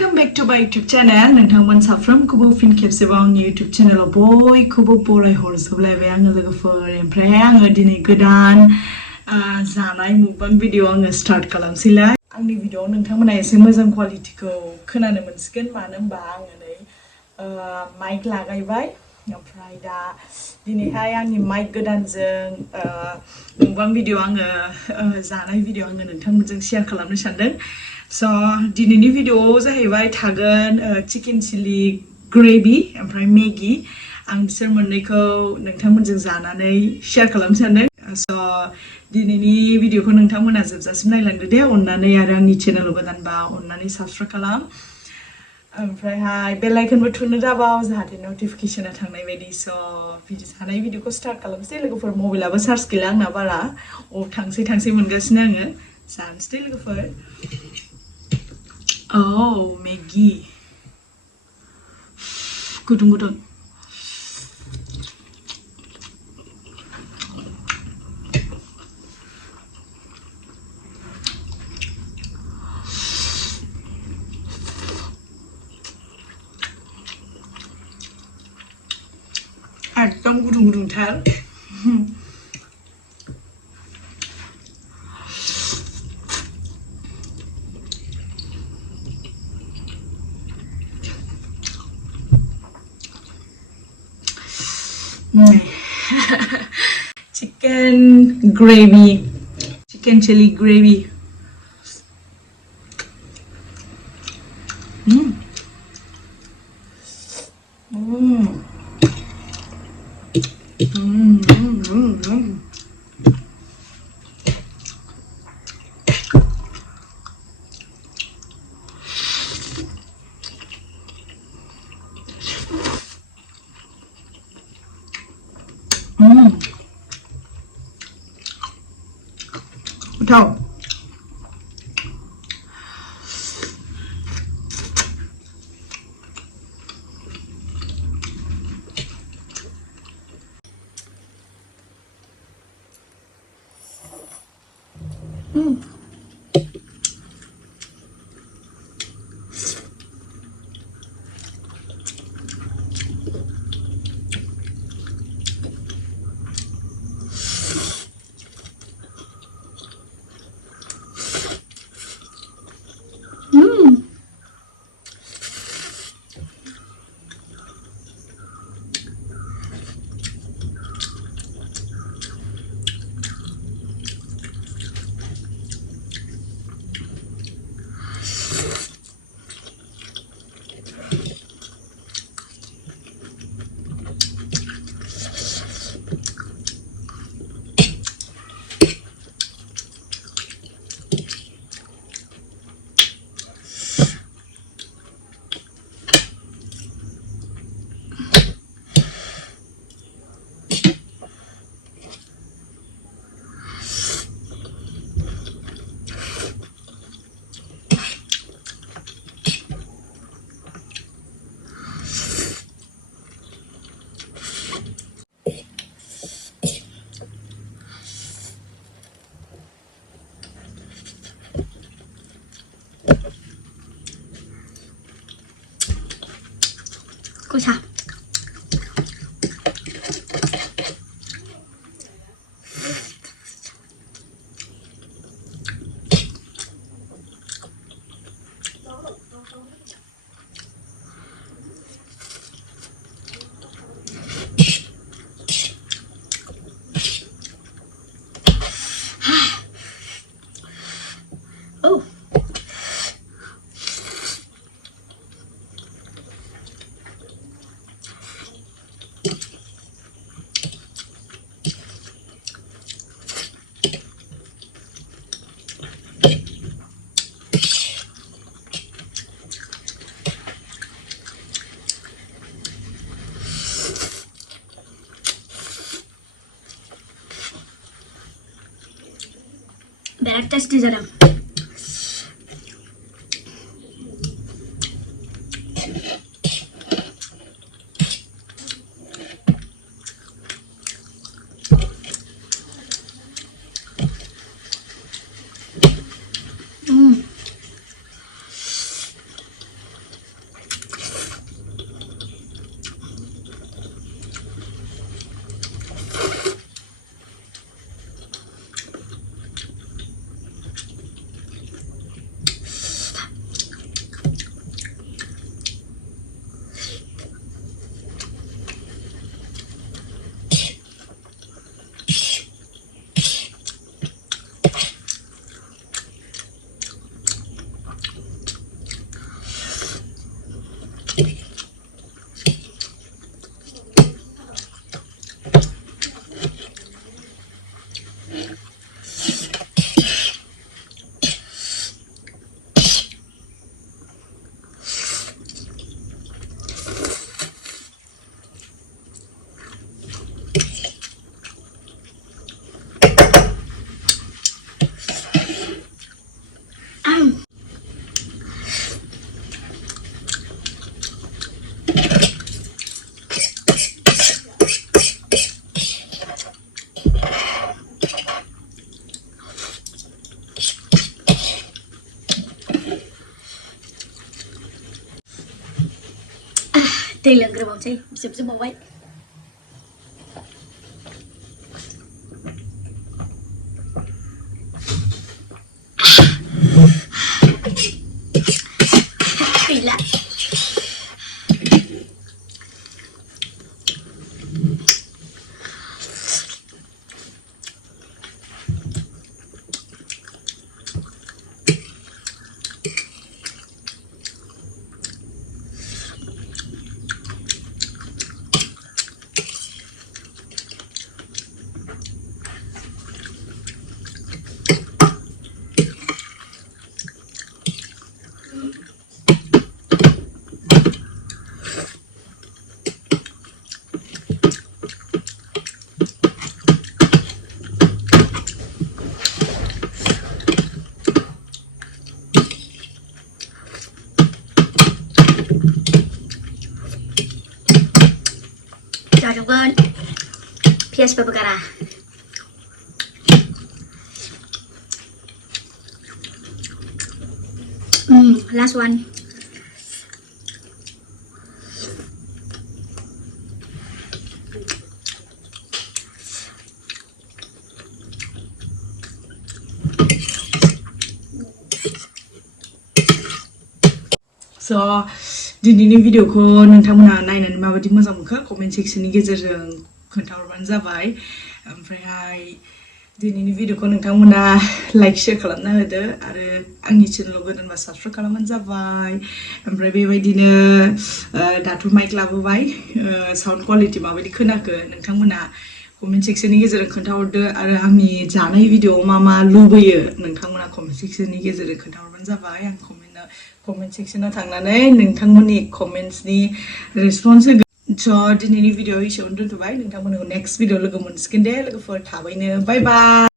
Welcome back to my YouTube channel. नोंथांमोन साफ्रोमखौबो fin खेबसेबाव आंनि YouTube channel आव बयखौबो बरायहरजोबलायबाय आङो लोगोफोर ओमफ्राय आङो दिनै गोदान जानाय मुकबां भिडिअ आङो स्टार्ट खालामसैलाय आंनि भिडिअआव नोंथांमोना एसे मोजां क्वालिटिखौ खोनानो मोनसिगोन मानो होनबा आङो नै माइक लागायबाय ओमफ्राय दा दिनैहाय आंनि माइक गोदानजों मुकबां भिडिअ आङो जानाय भिडिअ आङो नोंथांमोनजों शेयार खालामनो सानदों So, दिनैनि भिडिअआव जाहैबाय थागोन चिकेन चिली ग्रेभि ओमफ्राय मेगी आं बिसोर मोननैखौ नोंथांमोनजों जानानै शेयार खालामनो सानदों So, दिनैनि भिडिअखौ नोंथांमोना जोबजासिम नायलांदो दे अननानै आरो आंनि चेनेलाव गोदानबा अननानै साबस्क्राइब खालाम ओमफ्रायहाय बेल आइकनबो थुनो दाबाव जाहाथे नटिफिकेशना थांनाय बायदि So, जानाय भिडिअखौ स्टार्ट खालामसै लोगोफोर मबाइलाबो चार्ज गैला आंना बारा थांसै मोनगासिनो आङो जानोसै लोगोफोर Oh, Maggie. Gudung. एकदम गुदुं-गुदुंथार chicken gravy, chicken chili gravy. Go. Cosa? Oh. Biar tes di dalam. दै लोंग्रोबावनोसै जोबजोबबावबाय गैला Jawaban pias berbekara. Last one. So दिनैनि भिडिअखौ नोंथांमोना नायनानै माबायदि मोजां मोनखो कमेन्ट सेक्शननि गेजेरजों खोन्थाहरबानो जाबाय ओमफ्रायहाय दिनैनि भिडिअखौ नोंथांमोना लाइक शेयार खालामना होदो आरो आंनि चेनेलाव गोदानबा साबस्क्राइब खालामबानो जाबाय ओमफ्राय बेबायदिनो दाथ' माइक लाबोबाय साउन्ड क्वालिटि माबायदि खोनाखो नोंथांमोना कमेन्ट सेक्शननि गेजेरजों खोन्थाहरदो आरो आंनि जानाय भिडिअआव मा लुबैयो नोंथांमोना कमेन्ट सेक्शननि गेजेरजों खोन्थाहरबानो जाबाय आं कमेन्ट सेक्शनाव थांनानै नोंथांमोननि कमेन्ट्सनि रेसपन्स होगोन स' दिनैनि भिडिअ एसेयावनो दोनथ'बाय नोंथांमोनखौ नेक्स्ट भिडिअ लोगो मोनसिगोन दे लोगोफोर थाबैनो बाय बाय